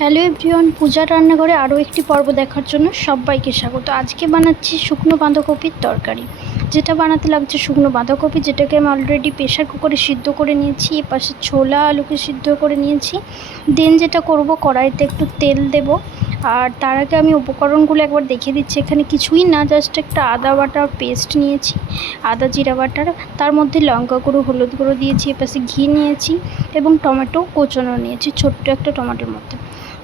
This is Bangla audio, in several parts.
হ্যালো এভরিওয়ান, পূজার রান্নাঘরে আরও একটি পর্ব দেখার জন্য সবাইকে স্বাগত। আজকে বানাচ্ছি শুকনো বাঁধাকপির তরকারি। যেটা বানাতে লাগছে শুকনো বাঁধাকপি, যেটাকে আমি অলরেডি প্রেশার কুকারে সিদ্ধ করে নিয়েছি। এপাশে ছোলা আলুকে সিদ্ধ করে নিয়েছি। দেন যেটা করব, কড়াইতে একটু তেল দেব। আর তার আগে আমি উপকরণগুলো একবার দেখিয়ে দিচ্ছি। এখানে কিছুই না, জাস্ট একটা আদা বাটার পেস্ট নিয়েছি, আদা জিরা বাটার। তার মধ্যে লঙ্কা গুঁড়ো, হলুদ গুঁড়ো দিয়েছি, এপাশে ঘি নিয়েছি এবং টমেটো কোচানো নিয়েছি, ছোট্ট একটা টমেটোর মধ্যে।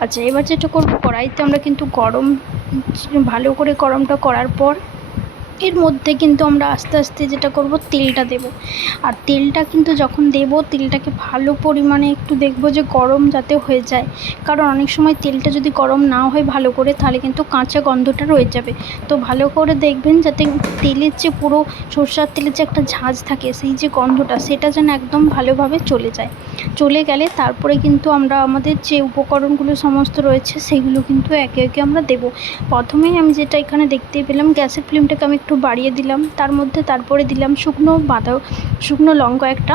আচ্ছা, এবার যেটা করবো, কড়াইতে আমরা কিন্তু ভালো করে গরমটা করার পর এর মধ্যে কিন্তু আমরা আস্তে আস্তে যেটা করব, তেলটা দেব। আর তেলটা কিন্তু যখন দেব, তেলটাকে ভালো পরিমাণে একটু দেখব যে গরম যাতে হয়ে যায়। কারণ অনেক সময় তেলটা যদি গরম না হয় ভালো করে, তাহলে কিন্তু কাঁচা গন্ধটা রয়ে যাবে। তো ভালো করে দেখবেন যাতে তেলের যে পুরো সরষের তেলের যে একটা ঝাঁঝ থাকে, সেই যে গন্ধটা, সেটা যেন একদম ভালোভাবে চলে যায়। চলে গেলে তারপরে কিন্তু আমরা আমাদের যে উপকরণগুলো সমস্ত রয়েছে সেগুলো কিন্তু একে একে আমরা দেব। প্রথমেই আমি যেটা এখানে দেখতে পেলাম, গ্যাসের ফ্লেমটাকে আমি একটু বাড়িয়ে দিলাম। তার মধ্যে তারপরে দিলাম শুকনো লঙ্কা একটা।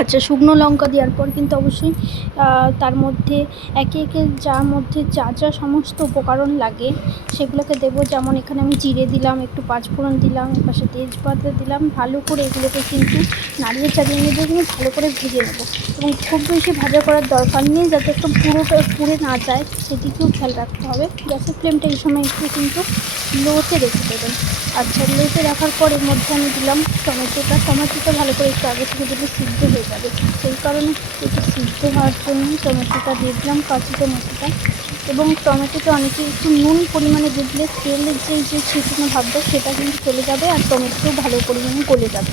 আচ্ছা, শুকনো লঙ্কা দেওয়ার পর কিন্তু অবশ্যই তার মধ্যে একে একে যা যা সমস্ত উপকরণ লাগে সেগুলোকে দেবো। যেমন এখানে আমি জিরে দিলাম, একটু পাঁচফোড়ন দিলাম, এপাশে তেজপাতা দিলাম। ভালো করে এগুলোকে কিন্তু নাড়িয়ে চাড়িয়ে নেবো এবং ভালো করে ভেজে নেবো। এবং খুব বেশি ভাজা করার দরকার নেই, যাতে একটু পুড়ে না যায় সেদিকেও খেয়াল রাখতে হবে। গ্যাসের ফ্লেমটা এই সময় একটু কিন্তু লোতে রেখে দেবেন। আচ্ছা, লোতে রাখার পর এর মধ্যে আমি দিলাম টমেটোটা ভালো করে একটু আগে থেকে দিলে সিদ্ধ হয়ে যাবে। সেই কারণে একটু সিদ্ধ হওয়ার জন্য টমেটোটা দিয়ে দিলাম, কাঁচা টমেটোটা। এবং টমেটোতে অনেকে একটু নুন পরিমাণে দিলে তেলের যে ছিটানো ভাবটা সেটা কিন্তু চলে যাবে, আর টমেটোও ভালো পরিমাণে গলে যাবে।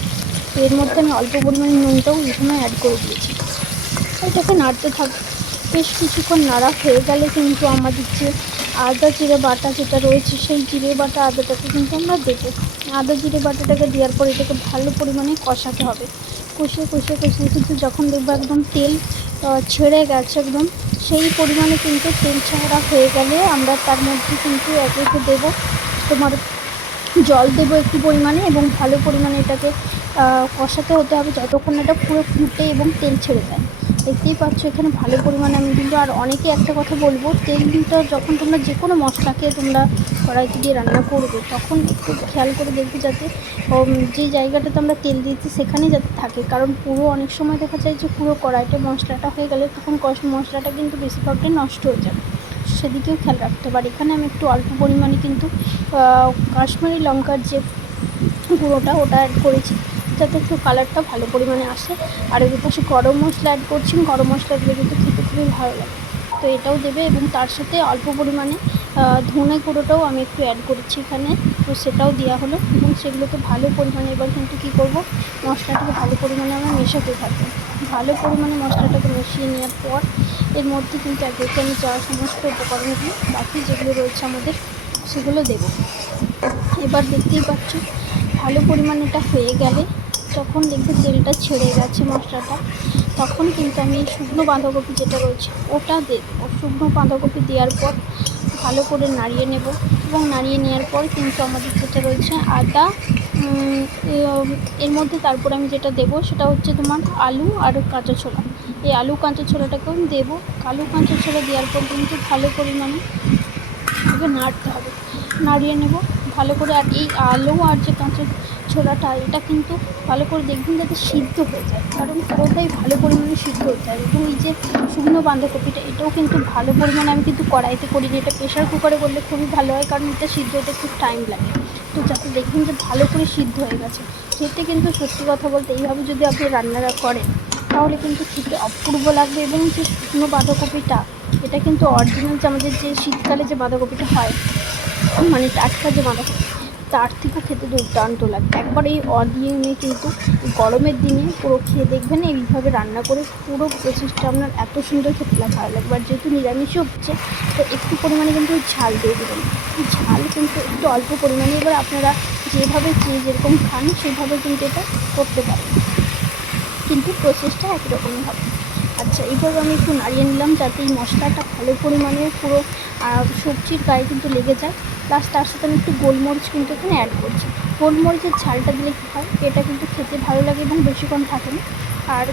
তো এর মধ্যে আমি অল্প পরিমাণে নুনটাও এই সময় অ্যাড করে দিয়েছি। এটাকে নাড়তে থাকবে। বেশ কিছুক্ষণ নাড়া হয়ে গেলে কিন্তু আমাদের যে আদা জিরে বাটা যেটা রয়েছে, সেই জিরে বাটা আদাটাকে কিন্তু আমরা দেবো। আদা জিরে বাটাটাকে দেওয়ার পর এটাকে ভালো পরিমাণে কষাতে হবে। কষিয়ে কিন্তু যখন দেখবো একদম তেল ছেড়ে গেছে একদম, সেই পরিমাণে কিন্তু তেল ছাড়া হয়ে গেলে আমরা তার মধ্যে কিন্তু একে একে দেবো তোমার জল দেবো একটু পরিমাণে, এবং ভালো পরিমাণে এটাকে কষাতে হতে হবে যতক্ষণ এটা পুরো ফুটে এবং তেল ছেড়ে যায়। দেখতেই পাচ্ছ এখানে ভালো পরিমাণে আমি কিন্তু, আর অনেকে একটা কথা বলবো, তেলটা যখন তোমরা যে কোনো মশলাকে তোমরা কড়াইতে দিয়ে রান্না করবে, তখন একটু খেয়াল করে দেখবে যাতে যে জায়গাটাতে আমরা তেল দিয়েছি সেখানেই যাতে থাকে। কারণ পুরো অনেক সময় দেখা যায় যে পুরো কড়াইতে মশলাটা হয়ে গেলে তখন মশলাটা কিন্তু বেশিরভাগটাই নষ্ট হয়ে যাবে, সেদিকেও খেয়াল রাখতে পারি। এখানে আমি একটু অল্প পরিমাণে কিন্তু কাশ্মীরি লঙ্কার যে গুঁড়োটা ওটা অ্যাড করেছি, যাতে একটু কালারটা ভালো পরিমাণে আসে। আর এর পাশে গরম মশলা অ্যাড করছি, গরম মশলা দিলে কিন্তু খেতে খুবই ভালো লাগে। তো এটাও দেবে, এবং তার সাথে অল্প পরিমাণে ধনে গুঁড়োটাও আমি একটু অ্যাড করেছি এখানে। তো সেটাও দেওয়া হলো, এবং সেগুলোকে ভালো পরিমাণে এবার কিন্তু কী করবো, মশলাটাকে ভালো পরিমাণে আমরা মেশাতে থাকবো। ভালো পরিমাণে মশলাটাকে মিশিয়ে নেওয়ার পর এর মধ্যে কিন্তু একে একে আমি যা সমস্ত উপকরণগুলো বাকি যেগুলো রয়েছে আমাদের সেগুলো দেবো। এবার দেখতেই পাচ্ছ ভালো পরিমাণে এটা হয়ে গেলে, যখন দেখবে তেলটা ছেড়ে গেছে মশলাটা, তখন কিন্তু আমি শুকনো বাঁধাকপি যেটা রয়েছে ওটা দেবো। শুকনো বাঁধাকপি দেওয়ার পর ভালো করে নাড়িয়ে নেব, এবং নাড়িয়ে নেওয়ার পর কিন্তু আমাদের যেটা রয়েছে আদা, এর মধ্যে তারপর আমি যেটা দেবো সেটা হচ্ছে তোমার আলু আর কাঁচা ছোলা। এই আলু কাঁচা ছোলাটাকেও আমি দেবো। আলু কাঁচা ছোলা দেওয়ার পর কিন্তু ভালো পরিমাণে ওকে নাড়তে হবে, নাড়িয়ে নেব ভালো করে। আর এই আলু আর যে কাঁচা ছোলাটা, এটা কিন্তু ভালো করে দেখবেন যাতে সিদ্ধ হয়ে যায়, কারণ পুরোটাই ভালো পরিমাণে সিদ্ধ হতে হয়। এবং এই যে শুকনো বাঁধাকপিটা, এটাও কিন্তু ভালো পরিমাণে আমি কিন্তু কড়াইতে করিনি, এটা প্রেশার কুকারে করলে খুবই ভালো হয়, কারণ এটা সিদ্ধ হতে খুব টাইম লাগে। তো যাতে দেখবেন যে ভালো করে সিদ্ধ হয়ে গেছে। খেতে কিন্তু সত্যি কথা বলতে এইভাবে যদি আপনি রান্নাটা করেন, তাহলে কিন্তু খেতে অপূর্ব লাগবে। এবং যে শুকনো বাঁধাকপিটা, এটা কিন্তু অরিজিনাল যে আমাদের যে শীতকালে যে বাঁধাকপিটা হয়, মানে টাটকা যে বাঁধাকপি, তার থেকেও খেতে দুর্দান্ত লাগে। একবার এই অরিজিনালি কিন্তু গরমের দিনে পুরো খেয়ে দেখবেন, এইভাবে রান্না করে পুরো প্রসেসটা আপনার এত সুন্দর খেতে ভালো লাগবে। আর যেহেতু নিরামিষও হচ্ছে, তো একটু পরিমাণে কিন্তু ঝাল দিয়ে দেবেন। ঝাল কিন্তু একটু অল্প পরিমাণে, এবার আপনারা যেভাবে যেরকম খান সেইভাবে কিন্তু এটা করতে পারেন, কিন্তু প্রসেসটা একই রকমই হবে। আচ্ছা, এইভাবে আমি একটু নাড়িয়ে নিলাম যাতে এই মশলাটা ভালো পরিমাণে পুরো সবজির গায়ে কিন্তু লেগে যায়। প্লাস তার সাথে আমি একটু গোলমরিচ কিন্তু এখানে অ্যাড করছি। গোলমরিচের ঝালটা দিলে কী হয়, এটা কিন্তু খেতে ভালো লাগে এবং বেশিক্ষণ থাকে না। আর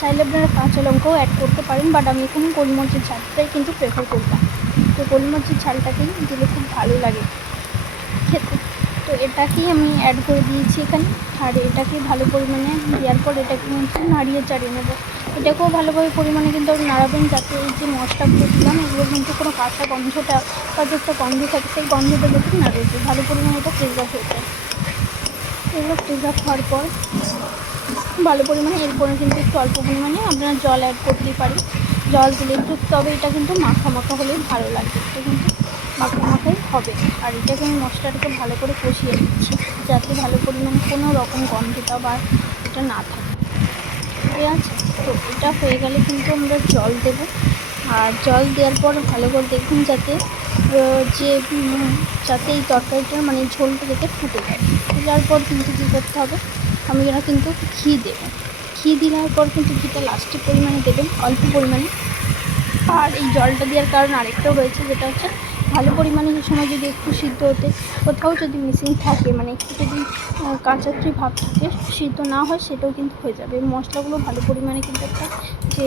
চাইলে আপনারা কাঁচা লঙ্কাও অ্যাড করতে পারেন, বাট আমি এখানে গোলমরিচের ঝালটাই কিন্তু প্রেফার করতাম। তো গোলমরিচের ঝালটাকেই দিলে খুব ভালো লাগে খেতে। তো এটাকেই আমি অ্যাড করে দিয়েছি এখানে। আর এটাকে ভালো পরিমাণে দেওয়ার পর এটাকে কিন্তু নাড়িয়ে চাড়িয়ে নেব। এটাকেও ভালোভাবে পরিমাণে কিন্তু নাড়াবেন, যাতে এই যে মশলাগুলো দিলাম এগুলো কিন্তু কোনো কাঁচা গন্ধটা বা যে একটা গন্ধ থাকে সেই গন্ধটা যাতে না রয়েছে, ভালো পরিমাণে এটা প্রিজার্ভ হয়ে যায়। এগুলো প্রিজার্ভ হওয়ার পর ভালো পরিমাণে এরপরে কিন্তু একটু অল্প পরিমাণে আপনারা জল অ্যাড করতেই পারেন। জল দিলে একটু, তবে এটা কিন্তু মাখা মাখা হলেই ভালো লাগবে, এটা কিন্তু মাখা মাখাই হবে। আর এটাকে আমি মশলাটাকে ভালো করে কষিয়ে দিচ্ছি, যাতে ভালো পরিমাণে কোনো রকম গন্ধটা বা এটা না থাকে। ঠিক আছে, তো এটা হয়ে গেলে কিন্তু আমরা জল দেব। আর জল দেওয়ার পর ভালো করে দেখুন যাতে যাতে এই তরকারিটার মানে ঝোলটা যাতে ফুটে যায়। দেওয়ার পর কিন্তু কী করতে হবে, আমি এরা কিন্তু ঘি দেবো। ঘি দেওয়ার পর কিন্তু ঘিটা লাস্টে পরিমাণে দেবেন, অল্প পরিমাণে। আর এই জলটা দেওয়ার কারণ আরেকটাও রয়েছে, যেটা হচ্ছে ভালো পরিমাণে এই সময় যদি একটু সিদ্ধ হতে কোথাও যদি মিসিং থাকে, মানে একটু যদি কাঁচাচ্ছি ভাব থাকে, সিদ্ধ না হয় সেটাও কিন্তু হয়ে যাবে। মশলাগুলো ভালো পরিমাণে কিন্তু একটা যে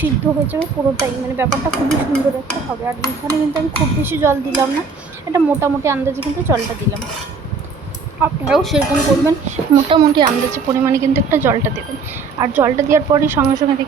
সিদ্ধ হয়ে যাবে পুরোটাই, মানে ব্যাপারটা খুবই সুন্দর একটা হবে। আর এখানে কিন্তু আমি খুব বেশি জল দিলাম না, এটা মোটামুটি আন্দাজে কিন্তু জলটা দিলাম। আপনারাও সেরকম করবেন, মোটামুটি আন্দাজে পরিমাণে কিন্তু একটা জলটা দেবেন। আর জলটা দেওয়ার পরই সঙ্গে সঙ্গে